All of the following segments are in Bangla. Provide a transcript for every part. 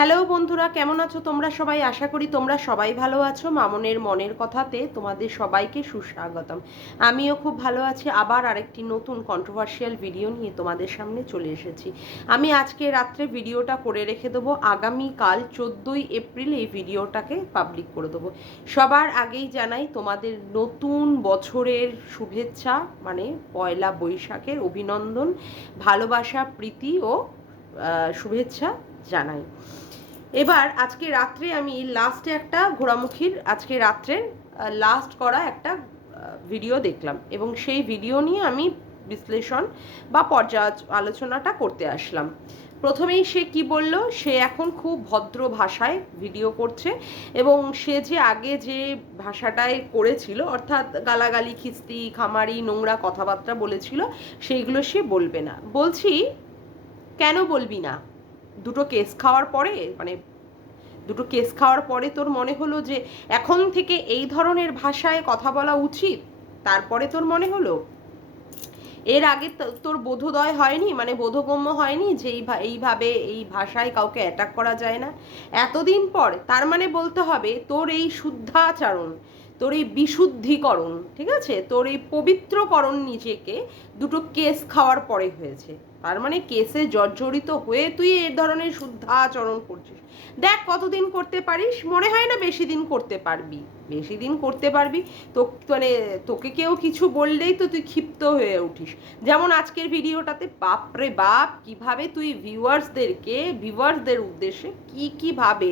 হ্যালো বন্ধুরা, কেমন আছো তোমরা সবাই? আশা করি তোমরা সবাই ভালো আছো। মামনের মনের কথাতে তোমাদের সবাইকে সুস্বাগতম। আমিও খুব ভালো আছি। আবার আরেকটি নতুন কন্ট্রোভার্সিয়াল ভিডিও নিয়ে তোমাদের সামনে চলে এসেছি। আমি আজকে রাত্রে ভিডিওটা করে রেখে দেবো, আগামীকাল 14ই এপ্রিল এই ভিডিওটাকে পাবলিক করে দেবো। সবার আগেই জানাই তোমাদের নতুন বছরের শুভেচ্ছা, মানে পয়লা বৈশাখের অভিনন্দন, ভালোবাসা, প্রীতি ও শুভেচ্ছা জানাই। এবার আজকে রাত্রে আমি লাস্টে একটা ঘোড়ামুখীর আজকে রাত্রে লাস্ট করা একটা ভিডিও দেখলাম এবং সেই ভিডিও নিয়ে আমি বিশ্লেষণ বা আলোচনাটা করতে আসলাম। প্রথমেই সে কি বলল, সে এখন খুব ভদ্র ভাষায় ভিডিও করছে এবং সে যে আগে যে ভাষাটায় করেছিল, অর্থাৎ গালাগালি, খিস্তি খামারি, নোংরা কথাবার্তা বলেছিল, সেইগুলো সে বলবে না। বলছি কেন বলবি না? দুটো কেস খাওয়ার পরে, মানে দুটো কেস খাওয়ার পরে তোর মনে হলো যে এখন থেকে এই ধরনের ভাষায় কথা বলা উচিত? তারপরে তোর মনে হলো? এর আগে তোর বোধোদয় হয়নি, মানে বোধগম্য হয়নি যে এইভাবে এই ভাষায় কাউকে অ্যাটাক করা যায় না? এতদিন পর তার মানে বলতে হবে তোর এই শুদ্ধাচরণ, তোর এই বিশুদ্ধিকরণ, ঠিক আছে, তোর এই পবিত্রকরণ নিজেকে দুটো কেস খাওয়ার পরে হয়েছে। তার মানে কেসে জর্জরিত হয়ে তুই এই ধরনের শুদ্ধাচরণ করছিস। দেখ কতদিন করতে পারিস। মনে হয় না বেশি দিন করতে পারবি। বেশি দিন করতে পারবি তো, মানে তোকে কেউ কিছু বললেই তো তুই ক্ষিপ্ত হয়ে উঠিস। যেমন আজকের ভিডিওটাতে বাপরে বাপ কিভাবে তুই ভিউয়ার্সদের উদ্দেশ্যে কিভাবে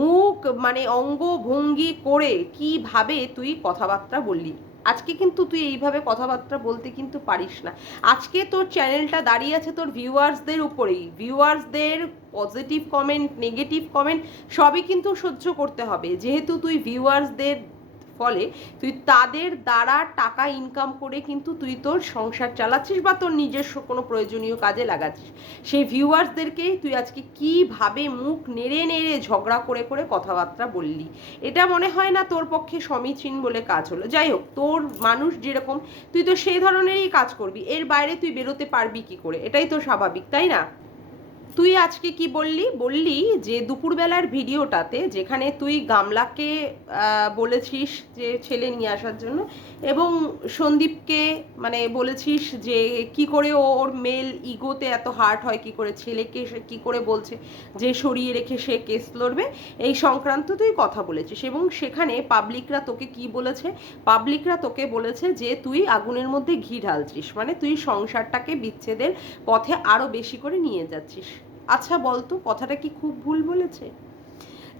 মুখ, মানে অঙ্গভঙ্গি করে কিভাবে তুই কথাবার্তা বললি। আজকে কিন্তু তুই এইভাবে কথাবার্তা বলতে কিন্তু পারিস না। আজকে তোর চ্যানেলটা দাঁড়িয়ে আছে তোর ভিউয়ার্সদের উপরেই। ভিউয়ার্সদের পজিটিভ কমেন্ট, নেগেটিভ কমেন্ট সবই কিন্তু সহ্য করতে হবে, যেহেতু তুই ভিউয়ার্সদের ফলে তুই তাদের দ্বারা টাকা ইনকাম করে কিন্তু তুই তোর সংসার চালাচ্ছিস বা তোর নিজস্ব কোনো প্রয়োজনীয় কাজে লাগাচ্ছিস। সেই ভিউয়ার্সদেরকেই তুই আজকে কিভাবে মুখ নেড়ে নেড়ে ঝগড়া করে করে কথাবার্তা বললি। এটা মনে হয় না তোর পক্ষে সমীচীন বলে কাজ হলো। যাই হোক, তোর মানুষ যেরকম তুই তো সেই ধরনেরই কাজ করবি, এর বাইরে তুই বেরোতে পারবি কি করে? এটাই তো স্বাভাবিক, তাই না? তুই আজকে কি বললি যে দুপুরবেলার ভিডিওটাতে যেখানে তুই গামলাকে বলেছিস যে ছেলে নিয়ে আসার জন্য, এবং সন্দীপকে মানে বলেছিস যে কি করে ওর মেল ইগোতে এত হার্ট হয়, কি করে ছেলেকে সে কি করে বলছে যে সরিয়ে রেখে সে কেস লড়বে, এই সংক্রান্ত তুই কথা বলেছিস। এবং সেখানে পাবলিকরা তোকে কি বলেছে? পাবলিকরা তোকে বলেছে যে তুই আগুনের মধ্যে ঘি ঢালছিস, মানে তুই সংসারটাকে বিচ্ছেদের পথে আরো বেশি করে নিয়ে যাচ্ছিস। আচ্ছা বলতো, কথাটা কি খুব ভুল বলেছে?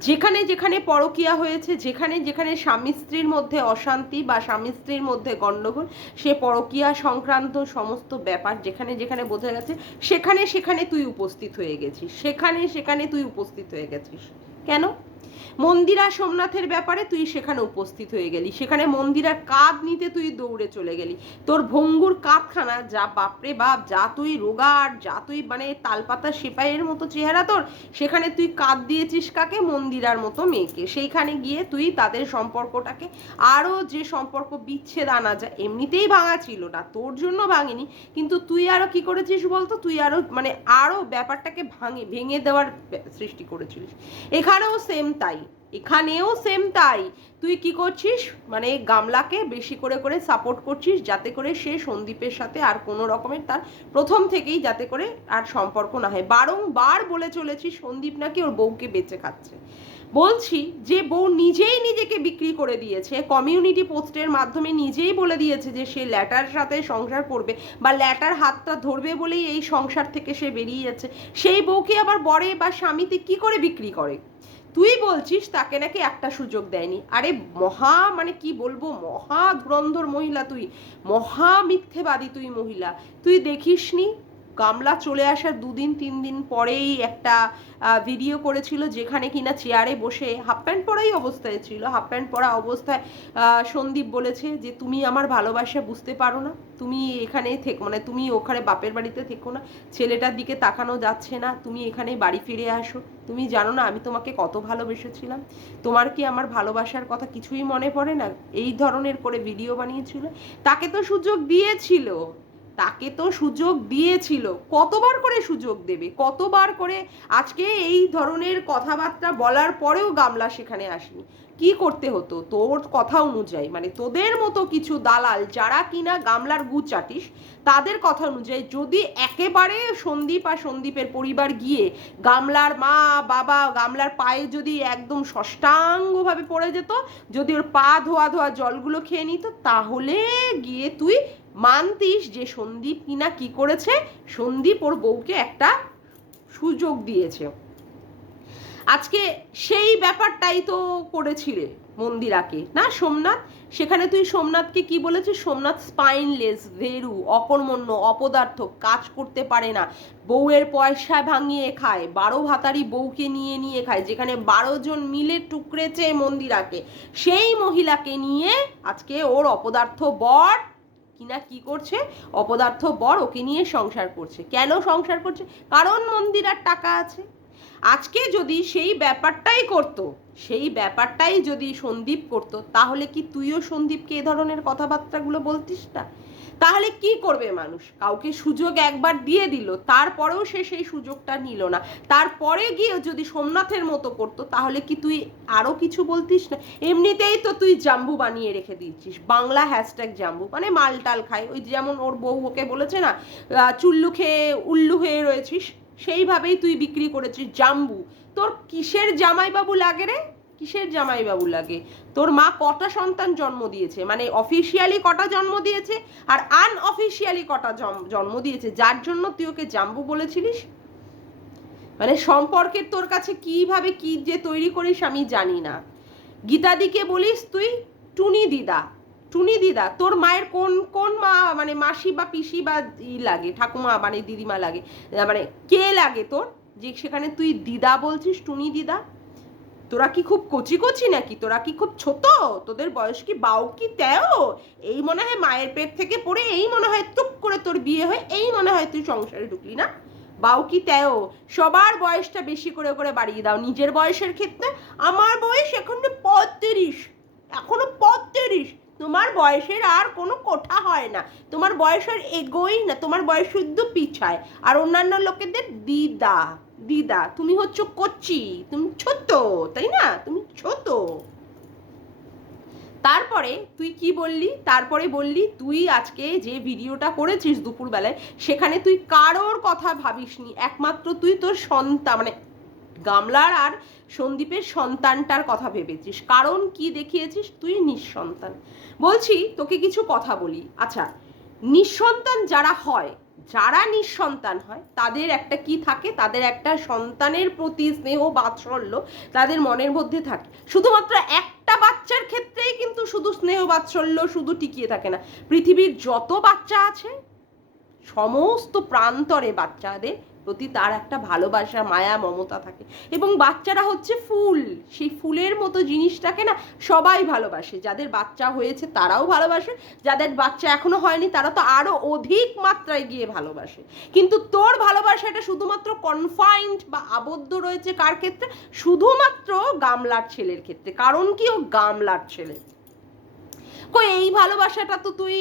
যেখানে যেখানে পরকীয়া হয়েছে, যেখানে যেখানে স্বামী স্ত্রীর মধ্যে অশান্তি বা স্বামী স্ত্রীর মধ্যে গণ্ডগোল, সে পরকীয়া সংক্রান্ত সমস্ত ব্যাপার যেখানে যেখানে বোঝা গেছে, সেখানে সেখানে তুই উপস্থিত হয়ে গেছিস। সেখানে সেখানে তুই উপস্থিত হয়ে গেছিস। কেন? মন্দিরা সোমনাথের ব্যাপারে তুই সেখানে উপস্থিত হয়ে গেলি, সেখানে মন্দিরার কাঁধ নিতে তুই দৌড়ে চলে গেলি। তোর ভঙ্গুর কাঁধখানা যা, বাপরে বাপ, যা তুই রোগা আর যা তুই মানে তালপাতা সেপাইয়ের মতো চেহারা তোর, সেখানে তুই কাঁধ দিয়েছিস কাকে? মন্দিরার মতো মেয়েকে। সেইখানে গিয়ে তুই তাদের সম্পর্কটাকে আরও, যে সম্পর্ক বিচ্ছেদ আনা যায়, এমনিতেই ভাঙা ছিল না, তোর জন্য ভাঙেনি, কিন্তু তুই আরও কি করেছিস বলতো? তুই আরও মানে আরও ব্যাপারটাকে ভেঙে দেওয়ার সৃষ্টি করেছিলিস। এখানেও সেম তাই, এখানেও সেম তাই। তুই কি করছিস? মানে গামলাকে বেশি করে করে সাপোর্ট করছিস, যাতে করে সে সন্দীপের সাথে আর কোনো রকমের, তার প্রথম থেকেই যাতে করে আর সম্পর্ক না হয়। বারংবার বলে চলেছিস সন্দীপ নাকি ওর বউকে বেঁচে খাচ্ছে। বলছি যে বউ নিজেই নিজেকে বিক্রি করে দিয়েছে, কমিউনিটি পোস্টের মাধ্যমে নিজেই বলে দিয়েছে যে সে ল্যাটার সাথে সংসার করবে বা ল্যাটার হাতটা ধরবে বলেই এই সংসার থেকে সে বেরিয়ে যাচ্ছে। সেই বউকে আবার বরে বা স্বামীতে কি করে বিক্রি করে? তুই বলছিস তাকে নাকি একটা সুযোগ দেয়নি। আরে মহা, মানে কি বলবো, মহা ধুরন্ধর মহিলা তুই, মহা মিথ্যেবাদী তুই মহিলা। তুই দেখিসনি গামলা চলে আসার 2-3 দিন পরেই একটা ভিডিও করেছিল যেখানে কিনা চেয়ারে বসে হাফ প্যান্ট পরাই অবস্থায় ছিল, হাফ প্যান্ট পরা অবস্থায় সন্দীপ বলেছে যে তুমি আমার ভালোবাসা বুঝতে পারো না, তুমি এখানে থেকো, মানে তুমি ওখানে বাপের বাড়িতে থেকো না, ছেলেটার দিকে তাকানো যাচ্ছে না, তুমি এখানে বাড়ি ফিরে আসো, তুমি জানো না আমি তোমাকে কত ভালোবেসেছিলাম, তোমার কি আমার ভালোবাসার কথা কিছুই মনে পড়ে না? এই ধরনের করে ভিডিও বানিয়েছিল। তাকে তো সুযোগ দিয়েছিল, তাকে তো সুযোগ দিয়েছিল, কতবার করে সুযোগ দেবে, কতবার করে। আজকে এই ধরনের কথাবার্তা বলার পরেও গামলা সেখানে আসেনি। কি করতে হতো তোর কথা অনুযায়ী, মানে তোদের মতো কিছু দালাল যারা কিনা গামলার গু চাটিস, তাদের কথা অনুযায়ী যদি একেবারে সন্দীপ আর সন্দীপের পরিবার গিয়ে গামলার মা বাবা গামলার পায়ে যদি একদম ষষ্ঠাঙ্গভাবে পড়ে যেত, যদি ওর পা ধোয়া ধোয়া জলগুলো খেয়ে নিত, তাহলে গিয়ে তুই মানতিস যে সন্দীপ কিনা কি করেছে, সন্দীপ ওর বউকে একটা সুযোগ দিয়েছে। আজকে সেই ব্যাপারটাই তো করেছিলে মন্দিরাকে না সোমনাথ, সেখানে তুই সোমনাথকে কি বলেছিস, সোমনাথ স্পাইনলেস, ভেরু, অকর্মণ্য, অপদার্থ, কাজ করতে পারে না, বউয়ের পয়সা ভাঙিয়ে খায়, 12 ভাতারি বউকে নিয়ে নিয়ে খায়, যেখানে 12 জন মিলে টুকরেছে মন্দিরাকে, সেই মহিলাকে নিয়ে আজকে ওর অপদার্থ বর কিনা কি করছে, অপদার্থ বর ওকে নিয়ে সংসার করছে। কেন সংসার করছে? কারণ মন্দিরার টাকা আছে। আজকে যদি সেই ব্যাপারটাই করতো, সেই ব্যাপারটাই যদি সন্দীপ করতো, তাহলে কি তুইও সন্দীপকে এ ধরনের কথাবার্তাগুলো বলতিস না? তাহলে কি করবে মানুষ? কাউকে সুযোগ একবার দিয়ে দিল, তারপরেও সে সেই সুযোগটা নিল না, তারপরে গিয়ে যদি সোমনাথের মতো করতো, তাহলে কি তুই আরো কিছু বলতিস না? এমনিতেই তো তুই জাম্বু বানিয়ে রেখে দিচ্ছিস, বাংলা হ্যাশট্যাগ জাম্বু, মানে মালটাল খায়। ওই যেমন ওর বউ ওকে বলেছে না, চুল্লু খেয়ে উল্লু হয়ে রয়েছিস, সেইভাবেই তুই বিক্রি করেছিস জাম্বু। তোর কিসের জামাইবাবু লাগে রে, কিসের জামাইবাবু লাগে? তোর মা কটা সন্তান জন্ম দিয়েছে, মানে অফিসিয়ালি কটা জন্ম দিয়েছে আর আনঅফিসিয়ালি কটা জন্ম দিয়েছে, যার জন্য তুই ওকে জাম্বু বলেছিলিস? মানে সম্পর্কের তোর কাছে কিভাবে কি যে তৈরি করিস আমি জানি না। গীতাদিকে বলিস তুই টুনি দিদা, টুনি দিদা। তোর মায়ের কোন কোন মা, মানে মাসি বা পিসি বা লাগে, ঠাকুমা মানে দিদিমা লাগে, মানে কে লাগে তোর, যে সেখানে তুই দিদা বলছিস, টুনি দিদা? তোরা কি খুব কচি কচি নাকি? তোরা কি খুব ছোট? তোদের বয়স কি বাউ কি তেও? এই মনে হয় মায়ের পেট থেকে পড়ে, এই মনে হয় টুক করে তোর বিয়ে হয়ে, এই মনে হয় তুই সংসারে ঢুকলি না? বাউ কি তেও? সবার বয়সটা বেশি করে করে বাড়িয়ে দাও নিজের বয়সের ক্ষেত্রে। আমার বয়স এখন 35, এখনো 35। তোমার বয়সের আর কোনো কোঠা হয় না, তোমার বয়সের এগোই না, তোমার বয়স শুদ্ধ পিছায়। আর অন্যান্য লোকেদের দিদা দিদা, তুমি হচ্ছ কচি, তুমি ছোট, তাই না? তুমি ছোট। তারপরে তুই কি বললি? তারপরে বললি তুই আজকে যে ভিডিওটা করেছিস দুপুরবেলায়, সেখানে তুই কারোর কথা ভাবিসনি, একমাত্র তুই তোর সন্তান, মানে গামলার আর সন্দীপের সন্তানটার কথা ভেবেছিস। কারণ কি দেখিয়েছিস? তুই নিঃসন্তান। বলছি তোকে কিছু কথা বলি। আচ্ছা, নিঃসন্তান যারা হয়, যারা নিঃসন্তান হয়, তাদের একটা কি থাকে, তাদের একটা সন্তানের প্রতি স্নেহ বাৎসল্য তাদের মনের মধ্যে থাকে। শুধুমাত্র একটা বাচ্চার ক্ষেত্রেই কিন্তু শুধু স্নেহ বাৎসল্য শুধু টিকিয়ে থাকে না। পৃথিবীর যত বাচ্চা আছে, সমস্ত প্রান্তরে বাচ্চাদের প্রতি তার একটা ভালোবাসা, মায়া, মমতা থাকে। এবং বাচ্চারা হচ্ছে ফুল, সেই ফুলের মতো জিনিসটাকে না সবাই ভালোবাসে। যাদের বাচ্চা হয়েছে তারাও ভালোবাসে, যাদের বাচ্চা এখনো হয়নি তারা তো আরো অধিক মাত্রায় গিয়ে ভালোবাসে। কিন্তু তোর ভালোবাসাটা শুধুমাত্র কনফাইন্ড বা আবদ্ধ রয়েছে কার ক্ষেত্রে? শুধুমাত্র গামলার ছেলের ক্ষেত্রে। কারণ কি? ও গামলার ছেলে। কই এই ভালোবাসাটা তো তুই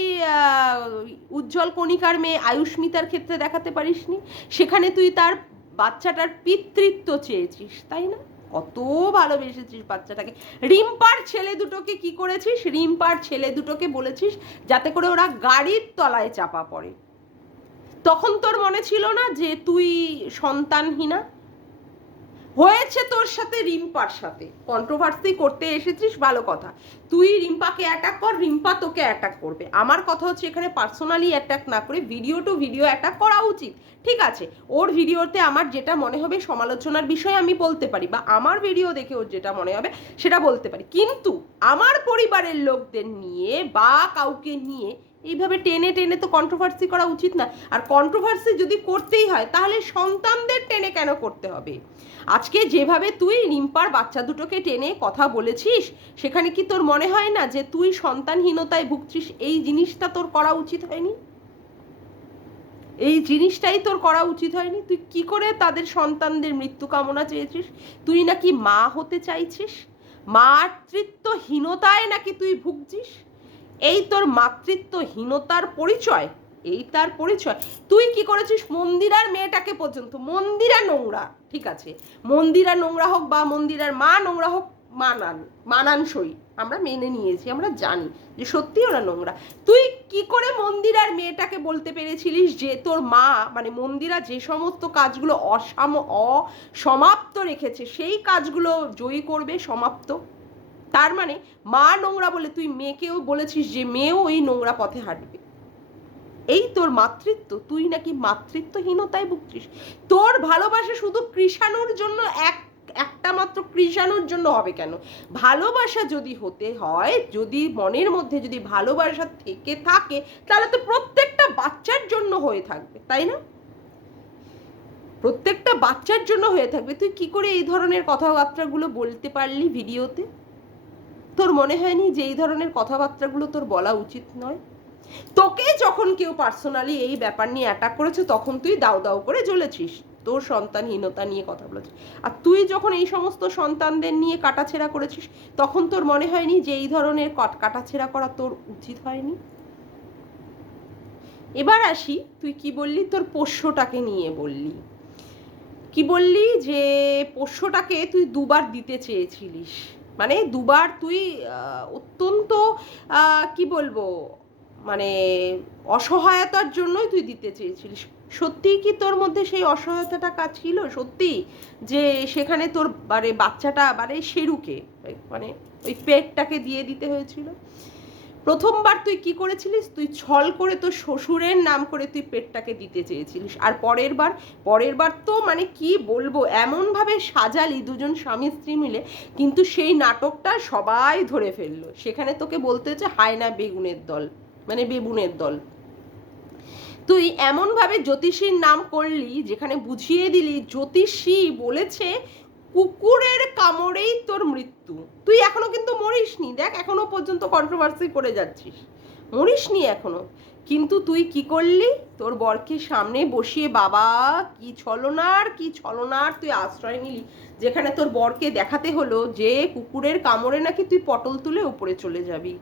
উজ্জ্বল কণিকার মেয়ে আয়ুষ্মিতার ক্ষেত্রে দেখাতে পারিসনি। সেখানে তুই তার বাচ্চাটার পিতৃত্ব চেয়েছিস, তাই না? কত ভালোবেসেছিস বাচ্চাটাকে। রিম্পার ছেলে দুটোকে কি করেছিস? রিম্পার ছেলে দুটোকে বলেছিস যাতে করে ওরা গাড়ির তলায় চাপা পড়ে। তখন তোর মনে ছিল না যে তুই সন্তানহীনা? হয়েছে তোর সাথে, রিম্পার সাথে কন্ট্রোভার্সি করতে এসেছিস, ভালো কথা। তুই রিম্পাকে অ্যাটাক কর, রিম্পা তোকে অ্যাটাক করবে। আমার কথা হচ্ছে এখানে পার্সোনালি অ্যাটাক না করে ভিডিও টু ভিডিও অ্যাটাক করা উচিত। ঠিক আছে, ওর ভিডিওতে আমার যেটা মনে হবে সমালোচনার বিষয় আমি বলতে পারি, বা আমার ভিডিও দেখে ওর যেটা মনে হবে সেটা বলতে পারি, কিন্তু আমার পরিবারের লোকদের নিয়ে বা কাউকে নিয়ে এইভাবে টেনে টেনে তো কন্ট্রোভার্সি করা উচিত না। আর কন্ট্রোভার্সি যদি করতেই হয় তাহলে সন্তানদের টেনে কেন করতে হবে? আজকে যেভাবে তুই রিম্পার বাচ্চা দুটোকে টেনে কথা বলেছিস, সেখানে কি তোর মনে হয় না যে তুই সন্তানহীনতায় ভুগছিস? এই জিনিসটা তোর করা উচিত হয়নি, এই জিনিসটাই তোর করা উচিত হয়নি। তুই কি করে তাদের সন্তানদের মৃত্যু কামনা চেয়েছিস? তুই নাকি মা হতে চাইছিস, মাতৃত্বহীনতায় নাকি তুই ভুগছিস। এই তোর মাতৃত্বহীনতার পরিচয় এই তার পরিচয়। তুই কি করেছিস, মন্দিরার মেয়েটাকে পর্যন্ত, মন্দিরা নোংরা, ঠিক আছে, মন্দিরা নোংরা হোক বা মন্দিরার মা নোংরা হোক, মানানসই আমরা মেনে নিয়েছি, আমরা জানি যে সত্যি ওরা নোংরা। তুই কি করে মন্দিরার মেয়েটাকে বলতে পেরেছিলিস যে তোর মা, মানে মন্দিরা যে সমস্ত কাজগুলো অসমাপ্ত রেখেছে সেই কাজগুলো জয়ী করবে, সমাপ্ত? তার মানে মা নোংরা বলে তুই মেয়েকেও বলেছিস যে মেয়েও ওই নোংরা পথে হাঁটবে। এই তোর মাতৃত্ব, তুই নাকি মাতৃত্বহীনতায় ভুগছিস। তোর ভালোবাসা শুধু কৃষাণুর জন্য, একটা মাত্র কৃষাণুর জন্য হবে কেন? ভালোবাসা যদি হতে হয়, যদি মনের মধ্যে যদি ভালোবাসা থেকে থাকে, তাহলে তো প্রত্যেকটা বাচ্চার জন্য হয়ে থাকবে, তাই না? প্রত্যেকটা বাচ্চার জন্য হয়ে থাকবে। তুই কি করে এই ধরনের কথাবার্তাগুলো বলতে পারলি ভিডিওতে? তোর মনে হয়নি যে এই ধরনের কথাবার্তাগুলো তোর বলা উচিত নয়? তোকে যখন কেউ পার্সোনালি এই ব্যাপার নিয়ে অ্যাটাক করেছে তখন তুই দাও দাও করে জ্বলেছিস, তোর সন্তানহীনতা নিয়ে কথা বলেছিস। আর তুই যখন এই সমস্ত সন্তানদের নিয়ে কাটাছেড়া করেছিস তখন তোর মনে হয়নি যে এই ধরনের কাটাছেড়া করা তোর উচিত হয়নি? এবার আসি, তুই কি বললি তোর পোষ্যটাকে নিয়ে বললি, কি বললি যে পোষ্যটাকে তুই দুবার দিতে চেয়েছিলিস, মানে দুবার তুই অত্যন্ত কি বলবো, মানে অসহায়তার জন্যই তুই দিতে চেয়েছিলিস। সত্যিই কি তোর মধ্যে সেই অসহায়তাটা কাজ ছিল সত্যি, যে সেখানে তোর মানে বাচ্চাটা মানে শেরুকে মানে ওই পেটটাকে দিয়ে দিতে হয়েছিল? প্রথমবার তুই কি করেছিলিস, তুই ছল করে তোর শ্বশুরের নাম করে তুই পেটটাকে দিতে চেয়েছিলিস, আর পরের বার তো মানে কি বলবো, এমনভাবে সাজালি দুজন স্বামী স্ত্রী মিলে, কিন্তু সেই নাটকটা সবাই ধরে ফেললো। সেখানে তোকে বলতে হচ্ছে হায়না বেগুনের দল, মানে বেবুনের দল। তুই এমনভাবে জ্যোতিষীর নাম করলি, যেখানে বুঝিয়ে দিলি জ্যোতিষী বলেছে কুকুরের কামড়েই তোর মৃত্যু। তুই এখনো কিন্তু মরিসনি, দেখ এখনো পর্যন্ত কন্ট্রোভার্সি করে যাচ্ছিস, মরিসনি এখনো। কিন্তু তুই কি করলি, তোর বরকে সামনে বসিয়ে, বাবা কি ছলনার তুই আশ্রয় নিলি, যেখানে তোর বরকে দেখাতে হলো যে কুকুরের কামড়ে নাকি তুই পটল তুলে উপরে চলে যাবি,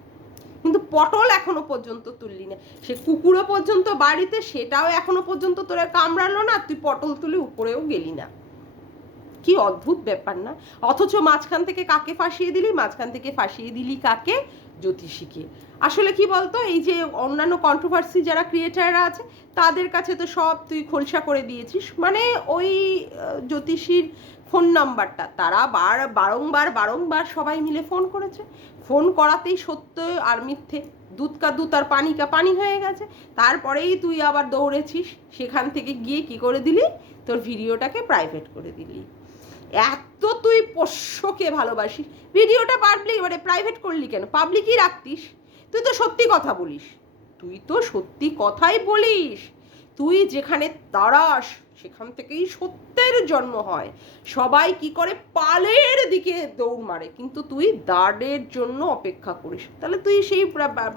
কিন্তু পটল এখনো পর্যন্ত তুললি না। সে কুকুরও পর্যন্ত বাড়িতে, সেটাও এখনো পর্যন্ত তোরা কামড়ালো না, তুই পটল তুলে উপরেও গেলি না। কি অদ্ভুত ব্যাপার না? অথচ মাঝখান থেকে কাকে ফাঁসিয়ে দিলি, কাকে? জ্যোতিষীকে। আসলে কি বলতো, এই যে অন্যান্য কন্ট্রোভার্সি যারা ক্রিয়েটাররা আছে তাদের কাছে তো সব তুই খোলসা করে দিয়েছিস, মানে ওই জ্যোতিষীর ফোন নাম্বারটা তারা বারংবার সবাই মিলে ফোন করেছে, ফোন করাতেই সত্য আর মিথ্যে, দুধ কা দুধ আর পানি কা পানি হয়ে গেছে। তারপরেই তুই আবার দৌড়েছিস, সেখান থেকে গিয়ে কি করে দিলি, তোর ভিডিওটাকে প্রাইভেট করে দিলি। এত তুই পোষ্যকে ভালোবাসিস, ভিডিওটা পাবলিক মানে প্রাইভেট করলি কেন? পাবলিকই রাখতিস। তুই তো সত্যি কথা বলিস, তুই যেখানে দাঁড়াস সেখান থেকেই সত্যের জন্ম হয়। সবাই কি করে পালের দিকে দৌড় মারে, কিন্তু তুই দাঁড়ের জন্য অপেক্ষা করিস। তাহলে তুই সেই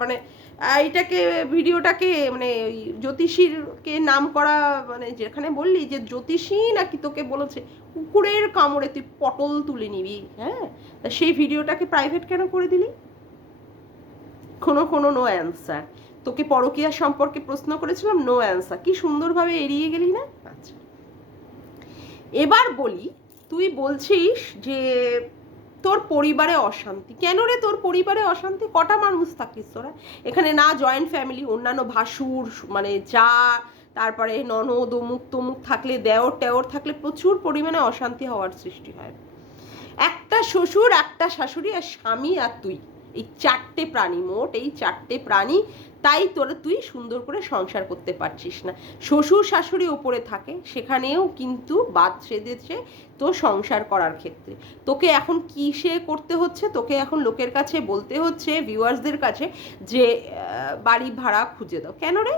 মানে এইটাকে ভিডিওটাকে মানে ওই জ্যোতিষীরকে নাম করা, মানে যেখানে বললি যে জ্যোতিষী নাকি তোকে বলেছে কুকুরের কামড়ে তুই পটল তুলে নিবি, হ্যাঁ, তা সেই ভিডিওটাকে প্রাইভেট কেন করে দিলি? কোনো নো অ্যান্সার। তোকে পরকীয়া সম্পর্কে প্রশ্ন করেছিলাম, নো অ্যান্সার। কি সুন্দরভাবে এড়িয়ে গেলি না? আচ্ছা, এবার বলি, তুই বলছিস যে তোর পরিবারে অশান্তি। কেন রে তোর পরিবারে অশান্তি? কটা মানুষ থাকিস তোরা এখানে? না জয়েন্ট ফ্যামিলি, অন্যান্য ভাসুর মানে যা, তারপরে ননদ অমুক তমুক থাকলে, দেওর টেওর থাকলে প্রচুর পরিমাণে অশান্তি হওয়ার সৃষ্টি হয়। একটা শ্বশুর, একটা শাশুড়ি, আর স্বামী, আর তুই, এই চারটে প্রাণী, মোট এই চারটে প্রাণী, তাই তুই সুন্দর করে সংসার করতে পারছিস না। শ্বশুর শাশুড়ি ওপরে থাকে, সেখানেও কিন্তু বাদ সেধেছে তো সংসার করার ক্ষেত্রে। তোকে এখন কিসে করতে হচ্ছে? তোকে এখন লোকের কাছে বলতে হচ্ছে, ভিউয়ার্সদের কাছে, যে বাড়ি ভাড়া খুঁজে দাও। কেন রে?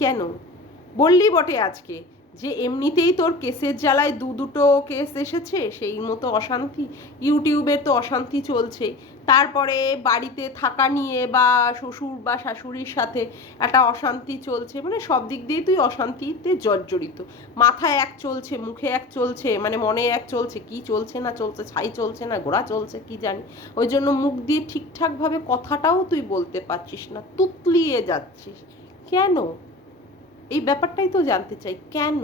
কেন? বললি বটে আজকে যে এমনিতেই তোর কেসের জ্বালায় দুটো কেস এসেছে, সেই মতো অশান্তি, ইউটিউবের তো অশান্তি চলছে, তারপরে বাড়িতে থাকা নিয়ে বা শ্বশুর বা শাশুড়ির সাথে একটা অশান্তি চলছে, মানে সব দিক দিয়ে তুই অশান্তিতে জর্জরিত। মাথায় এক চলছে, মুখে এক চলছে, মানে মনে এক চলছে, কি চলছে না চলছে, ছাই চলছে না গোড়া চলছে কি জানি, ওই জন্য মুখ দিয়ে ঠিকঠাকভাবে কথাটাও তুই বলতে পারছিস না, তুতলিয়ে যাচ্ছিস। কেন? এই ব্যাপারটাই তো জানতে চাই, কেন?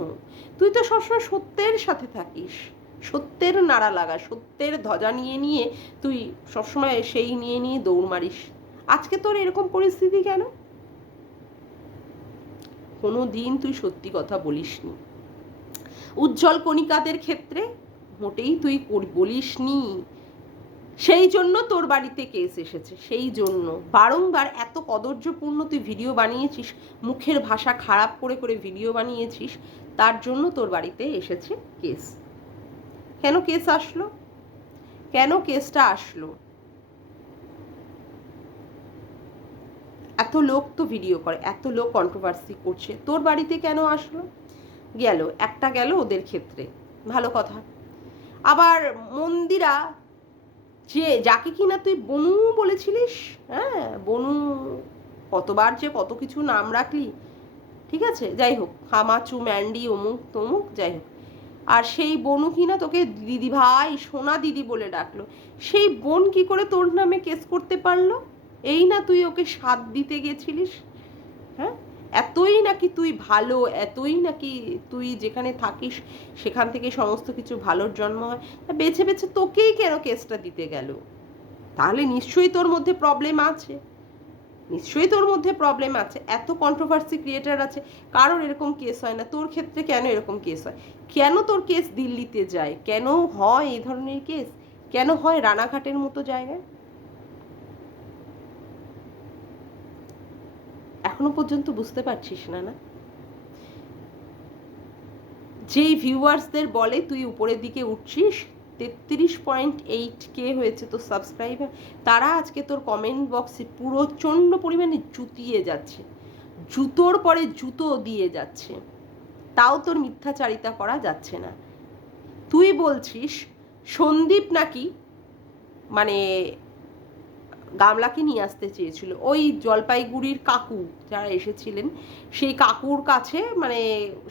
তুই তো সবসময় সত্যের সাথে থাকিস, সত্যের নাড়া লাগা, সত্যের ধ্বজা নিয়ে নিয়ে তুই সবসময় সেই নিয়ে নিয়ে দৌড় মারিস। আজকে তোর এরকম পরিস্থিতি কেন? কোনো দিন তুই সত্যি কথা বলিসনি। উজ্জ্বল কণিকাদের ক্ষেত্রে মোটেই তুই বলিসনি, সেই জন্য তোর বাড়িতে কেস এসেছে। সেই জন্য বারংবার এত কদর্যপূর্ণ তুই ভিডিও বানিয়েছিস, মুখের ভাষা খারাপ করে করে ভিডিও বানিয়েছিস, তার জন্য তোর বাড়িতে এসেছে কেস। কেন কেস আসলো? কেন কেসটা আসলো? এত লোক তো ভিডিও করে, এত লোক কন্ট্রোভার্সি করছে, তোর বাড়িতে কেন আসলো? গেল একটা, গেল ওদের ক্ষেত্রে, ভালো কথা। আবার মন্দিরা, যে যাকে কিনা তুই বনু বলেছিলিস, হ্যাঁ বনু, কতবার যে কত কিছু নাম রাখলি, ঠিক আছে, যাই হোক, হামাচু ম্যান্ডি অমুক তমুক, যাই হোক, আর সেই বনু কিনা তোকে দিদি ভাই সোনা দিদি বলে ডাকলো, সেই বোন কি করে তোর নামে কেস করতে পারলো? এই না তুই ওকে সাথ দিতে গেছিলিস, হ্যাঁ? এতই নাকি তুই ভালো, এতই নাকি তুই যেখানে থাকিস সেখান থেকে সমস্ত কিছু ভালোর জন্ম হয়, বেছে বেছে তোকেই কেন কেসটা দিতে গেল? তাহলে নিশ্চয়ই তোর মধ্যে প্রবলেম আছে, নিশ্চয়ই তোর মধ্যে প্রবলেম আছে। এত কন্ট্রোভার্সি ক্রিয়েটার আছে, কারোর এরকম কেস হয় না, তোর ক্ষেত্রে কেন এরকম কেস হয়? কেন তোর কেস দিল্লিতে যায়? কেন হয় এই ধরনের কেস? কেন হয় রানাঘাটের মতো জায়গায়? এখনো পর্যন্ত বুঝতে পারছিস না? না, যেই ভিউয়ার্সদের বলে তুই উপরের দিকে উঠছিস, 33.8K হয়েছে তোর সাবস্ক্রাইবার, তারা আজকে তোর কমেন্ট বক্সে প্রচণ্ড পরিমাণে জুতিয়ে যাচ্ছে, জুতোর পরে জুতো দিয়ে যাচ্ছে, তাও তোর মিথ্যাচারিতা করা যাচ্ছে না। তুই বলছিস সন্দীপ নাকি মানে গামলাকে নিয়ে আসতে চেয়েছিল, ওই জলপাইগুড়ির কাকু যারা এসেছিলেন সেই কাকুর কাছে, মানে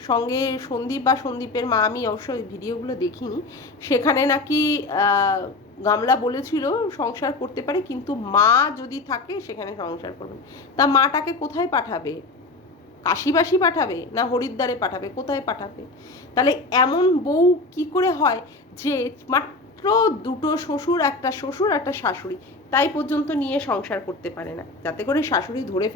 সঙ্গে সন্দীপ বা সন্দীপের মা, আমি অবশ্য ওই ভিডিওগুলো দেখিনি, সেখানে নাকি গামলা বলেছিল সংসার করতে পারে, কিন্তু মা যদি থাকে সেখানে সংসার করবেন। তা মাটাকে কোথায় পাঠাবে? কাশিবাসী পাঠাবে না হরিদ্বারে পাঠাবে? কোথায় পাঠাবে? তাহলে এমন বউ কি করে হয় যে মাত্র দুটো শ্বশুর, একটা শ্বশুর একটা শাশুড়ি, তাই পর্যন্ত নিয়ে সংসার করতে পারে না, যাতে করে শাশুড়ি ধরে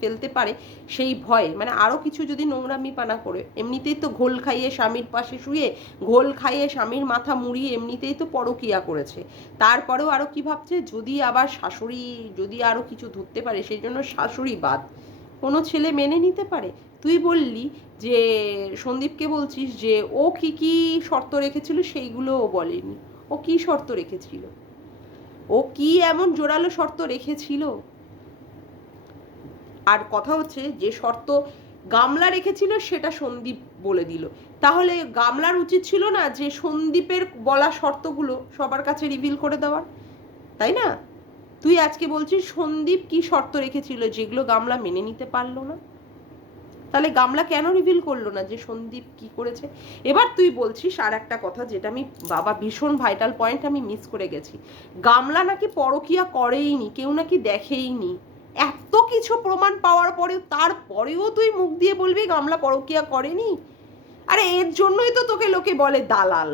ফেলতে পারে সেই ভয়ে, মানে আরও কিছু যদি নোংরামি পানা করে, এমনিতেই তো ঘোল খাইয়ে স্বামীর পাশে শুয়ে, ঘোল খাইয়ে স্বামীর মাথা মুড়িয়ে এমনিতেই তো পরকিয়া করেছে, তারপরেও আরও কি ভাবছে যদি আবার শাশুড়ি যদি আরও কিছু ধরতে পারে, সেই জন্য শাশুড়ি বাদ। কোনো ছেলে মেনে নিতে পারে? তুই বললি যে সন্দীপকে বলছিস যে ও কি কি শর্ত রেখেছিল সেইগুলো ও বলেনি, ও কি শর্ত রেখেছিল? ও কি এমন জোরালো শর্ত রেখেছিল? আর কথা হচ্ছে যে শর্ত গামলা রেখেছিল সেটা সন্দীপ বলে দিল, তাহলে গামলার উচিত ছিল না যে সন্দীপের বলা শর্তগুলো সবার কাছে রিভিল করে দেওয়ার, তাই না? তুই আজকে বলছিস সন্দীপ কি শর্ত রেখেছিল যেগুলো গামলা মেনে নিতে পারলো না, তাহলে গামলা কেন রিভিল করলো না যে সন্দীপ কি করেছে? এবার তুই বলছিস আর একটা কথা, যেটা আমি বাবা ভীষণ ভাইটাল পয়েন্ট আমি মিস করে গেছি, গামলা নাকি পরকিয়া করেইনি, কেউ নাকি দেখেইনি। এত কিছু প্রমাণ পাওয়ার পরেও, তারপরেও তুই মুখ দিয়ে বলবি গামলা পরকিয়া করেনি? আরে এর জন্যই তো তোকে লোকে বলে দালাল।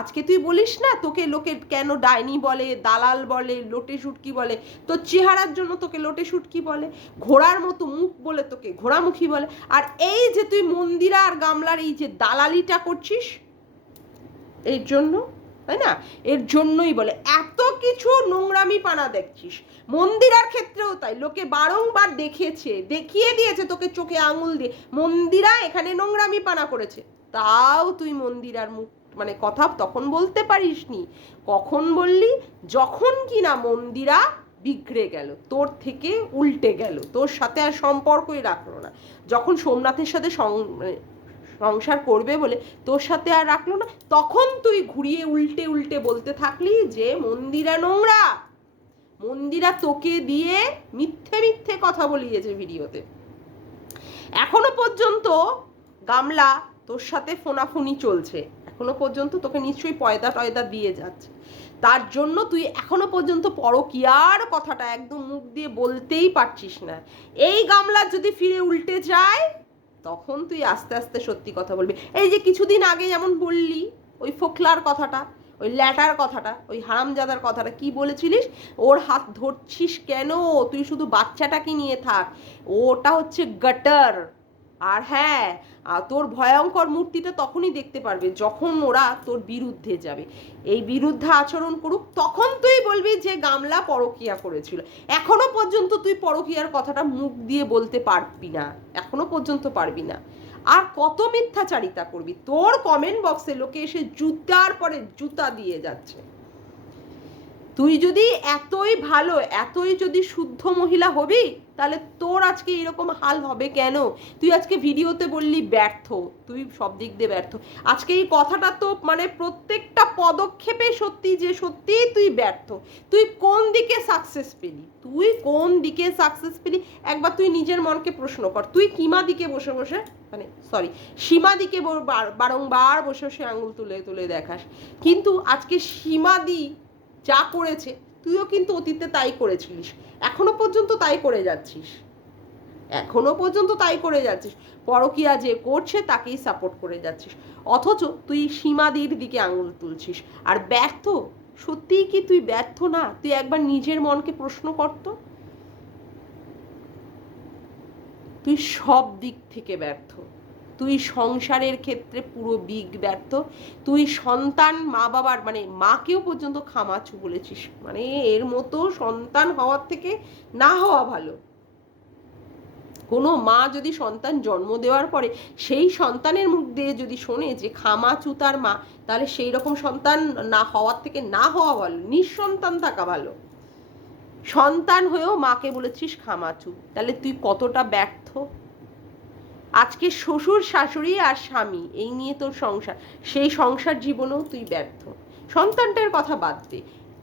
আজকে তুই বলিস না তোকে লোকে কেন ডাইনি বলে, দালাল বলে, লোটে শুটকি বলে? তোর চেহারার জন্য তোকে লোটে শুটকি বলে, ঘোড়ার মতো মুখ বলে তোকে ঘোড়ামুখী বলে। আর এই যে তুই মন্দিরা আর গামলার এই যে দালালিটা করছিস, এর জন্য, তাই না? এর জন্যই বলে এত কিছু নোংরামি পানা দেখছিস। মন্দিরার ক্ষেত্রেও তাই, লোকে বারংবার দেখেছে, দেখিয়ে দিয়েছে তোকে চোখে আঙুল দিয়ে, মন্দিরা এখানে নোংরামি পানা করেছে, তাও তুই মন্দিরার মুখ মানে কথা তখন বলতে পারিসনি। কখন বললি? যখন কি না মন্দিরা বিগড়ে গেল, তোর থেকে উল্টে গেল, তোর সাথে আর সম্পর্কই রাখলো না, যখন সোমনাথের সাথে সংসার করবে বলে তোর সাথে আর রাখলো না, তখন তুই ঘুরিয়ে উল্টে উল্টে বলতে থাকলি যে মন্দিরা নোংরা, মন্দিরা তোকে দিয়ে মিথ্যে মিথ্যে কথা বলিয়েছে ভিডিওতে। এখনো পর্যন্ত গামলা তোর সাথে ফোনাফুনি চলছে, এখনো পর্যন্ত তোকে নিশ্চয়ই পয়দা টয়দা দিয়ে যাচ্ছে, তার জন্য তুই এখনো পর্যন্ত পরকীয়ার কথাটা একদম মুখ দিয়ে বলতেই পারছিস না। এই গামলা যদি ফিরে উল্টে যায় তখন তুই আস্তে আস্তে সত্যি কথা বলবি। এই যে কিছুদিন আগে যেমন বললি ওই ফোকলার কথাটা, ওই ল্যাটার কথাটা, ওই হারামজাদার কথাটা, কি বলেছিলিস? ওর হাত ধরছিস কেন? তুই শুধু বাচ্চাটাকে নিয়ে থাক, ওটা হচ্ছে গটার। আর হ্যাঁ, তোর ভয়ঙ্কর মূর্তিটা তখনই দেখতে পারবে যখন ওরা তোর বিরুদ্ধে যাবে। এই বিরুদ্ধে আচরণ করুক, তখন তুই বলবি যে গামলা পরকীয়া করেছিল। এখনো পর্যন্ত তুই পরকীয়ার কথাটা মুখ দিয়ে বলতে পারবি না, এখনো পর্যন্ত পারবি না। আর কত মিথ্যাচারিতা করবি? তোর কমেন্ট বক্সে লোকে এসে জুতার পরে জুতা দিয়ে যাচ্ছে। তুই যদি এতই ভালো, এতই যদি শুদ্ধ মহিলা হবি, তাহলে তোর আজকে এরকম হাল হবে কেন? তুই আজকে ভিডিওতে বললি ব্যর্থ, তুই সব দিক দিয়ে ব্যর্থ। আজকে এই কথাটা তো মানে প্রত্যেকটা পদক্ষেপে সত্যি যে সত্যি তুই ব্যর্থ। তুই কোন দিকে সাকসেস পেলি? তুই কোন দিকে সাকসেস পেলি একবার তুই নিজের মনকে প্রশ্ন কর। তুই কিমা দিকে বসে বসে, মানে সরি, সীমা দিকে বারংবার বসে বসে আঙুল তুলে তুলে দেখাস, কিন্তু আজকে সীমাদি যা করেছে তুইও কিন্তু অতীতে তাই করেছিলিস, এখনো পর্যন্ত তাই করে যাচ্ছিস, এখনো পর্যন্ত তাই করে যাচ্ছিস। পরকীয়া যে করছে তাকেই সাপোর্ট করে যাচ্ছিস, অথচ তুই সীমাদির দিকে আঙুল তুলছিস। আর ব্যর্থ, সত্যিই কি তুই ব্যর্থ না? তুই একবার নিজের মনকে প্রশ্ন করত। তুই সব দিক থেকে ব্যর্থ, তুই সংসারের ক্ষেত্রে পুরো বিগ ব্যর্থ। তুই সন্তান মা বাবার মানে মাকেও পর্যন্ত খামাচু বলেছিস, মানে এর মতো সন্তান হওয়ার থেকে না হওয়া ভালো। কোনো মা যদি সন্তান জন্ম দেওয়ার পরে সেই সন্তানের মুখ দিয়ে যদি শোনে যে খামাচু তার মা, তাহলে সেই রকম সন্তান না হওয়ার থেকে না হওয়া ভালো, নিঃসন্তান থাকা ভালো। সন্তান হয়েও মাকে বলেছিস খামাচু, তাহলে তুই কতটা ব্যর্থ। আজকে শ্বশুর শাশুড়ি আর স্বামী এই নিয়ে তোর সংসার, সেই সংসার জীবনেও তুই ব্যর্থ। সন্তানটার কথা বাদ দে,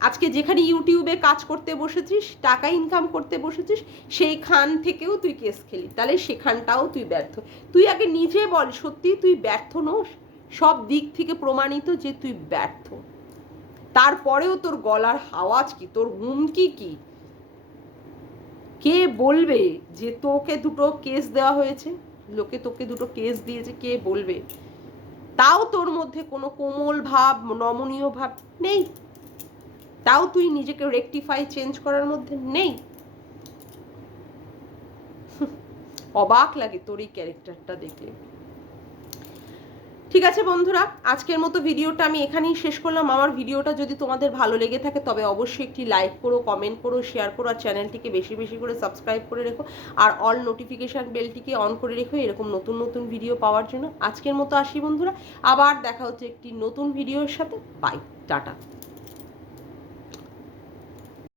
আজকে যেখানে ইউটিউবে কাজ করতে বসেছিস, টাকা ইনকাম করতে বসেছিস, সেইখান থেকেও তুই কেস খেলি, তাহলে সেখানটাও তুই ব্যর্থ। তুই আগে নিজে বল সত্যি তুই ব্যর্থ নোস? সব দিক থেকে প্রমাণিত যে তুই ব্যর্থ। তারপরেও তোর গলার আওয়াজ কি, তোর হুমকি কি? কে বলবে যে তোকে দুটো কেস দেওয়া হয়েছে? লোকে তোকে দুটো কেস দিয়েছে, কে বলবে? তাও তোর মধ্যে কোনো কোমল ভাব, নমনীয় ভাব নেই, তাও তুই নিজেকে রেকটিফাই চেঞ্জ করার মধ্যে নেই। অবাক লাগে তোর এই ক্যারেক্টারটা দেখলে। ঠিক আছে বন্ধুরা, আজকের মতো ভিডিওটা আমি এখানেই শেষ করলাম। আমার ভিডিওটা যদি তোমাদের ভালো লেগে থাকে তবে অবশ্যই একটি লাইক করো, কমেন্ট করো, শেয়ার করো, আর চ্যানেলটিকে বেশি বেশি করে সাবস্ক্রাইব করে রেখো, আর অল নোটিফিকেশান বেলটিকে অন করে রেখো এরকম নতুন নতুন ভিডিও পাওয়ার জন্য। আজকের মতো আসি বন্ধুরা, আবার দেখা হচ্ছে একটি নতুন ভিডিওর সাথে। Bye, tata.